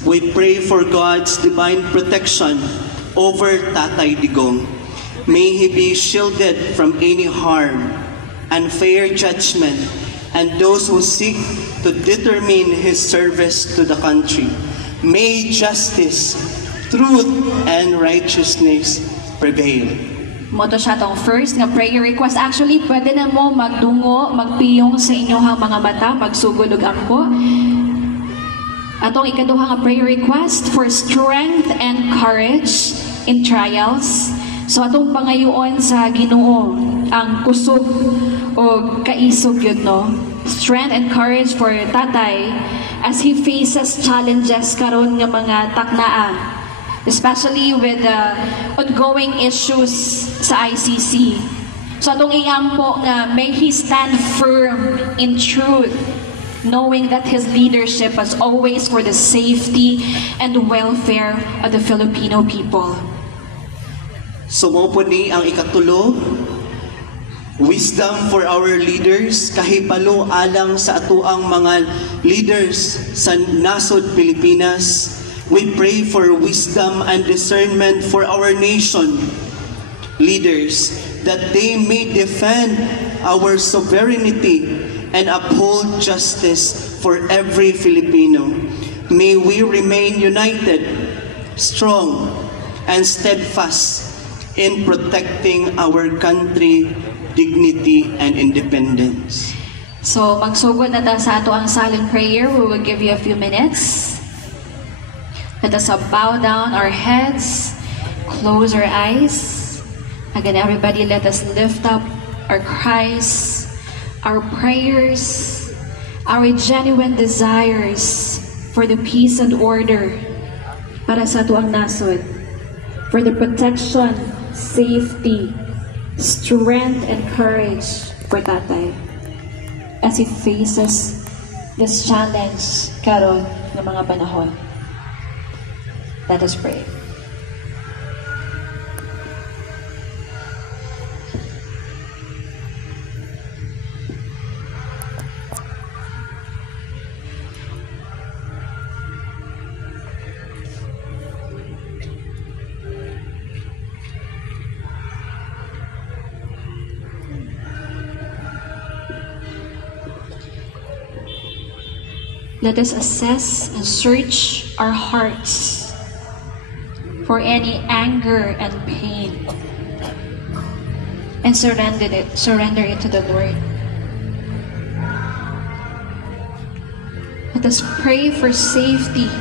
We pray for God's divine protection over Tatay Digong. May he be shielded from any harm, unfair judgment, and those who seek to determine his service to the country. May justice, truth, and righteousness prevail. Moto siya tong first nga prayer request. Actually, pwede na mo magdungo, magpiyong sa inyong mga mata, magsugod og angko. Atong ikaduha nga prayer request for strength and courage in trials. So atong pangayoon sa Ginoo ang kusog o kaisog yun, no? Strength and courage for Tatay as he faces challenges karon nga mga taknaa, especially with the ongoing issues sa ICC. So atong iampo nga may he stand firm in truth, knowing that his leadership was always for the safety and welfare of the Filipino people. Sumo po ni ang ikatulo, wisdom for our leaders, kahibalo alang sa atuang mga leaders sa nasod Pilipinas. We pray for wisdom and discernment for our nation leaders, that they may defend our sovereignty and uphold justice for every Filipino. May we remain united, strong, and steadfast in protecting our country, dignity, and independence. So magsugod na ta sa ato ang silent prayer. We will give you a few minutes. Let us bow down our heads, close our eyes. Again, everybody, let us lift up our cries, our prayers, our genuine desires for the peace and order para sa tuang nasod, for the protection, safety, strength, and courage for Tatay as he faces this challenge karon ng mga panahon. Let us pray. Let us assess and search our hearts for any anger and pain and surrender it to the Lord. Let us pray for safety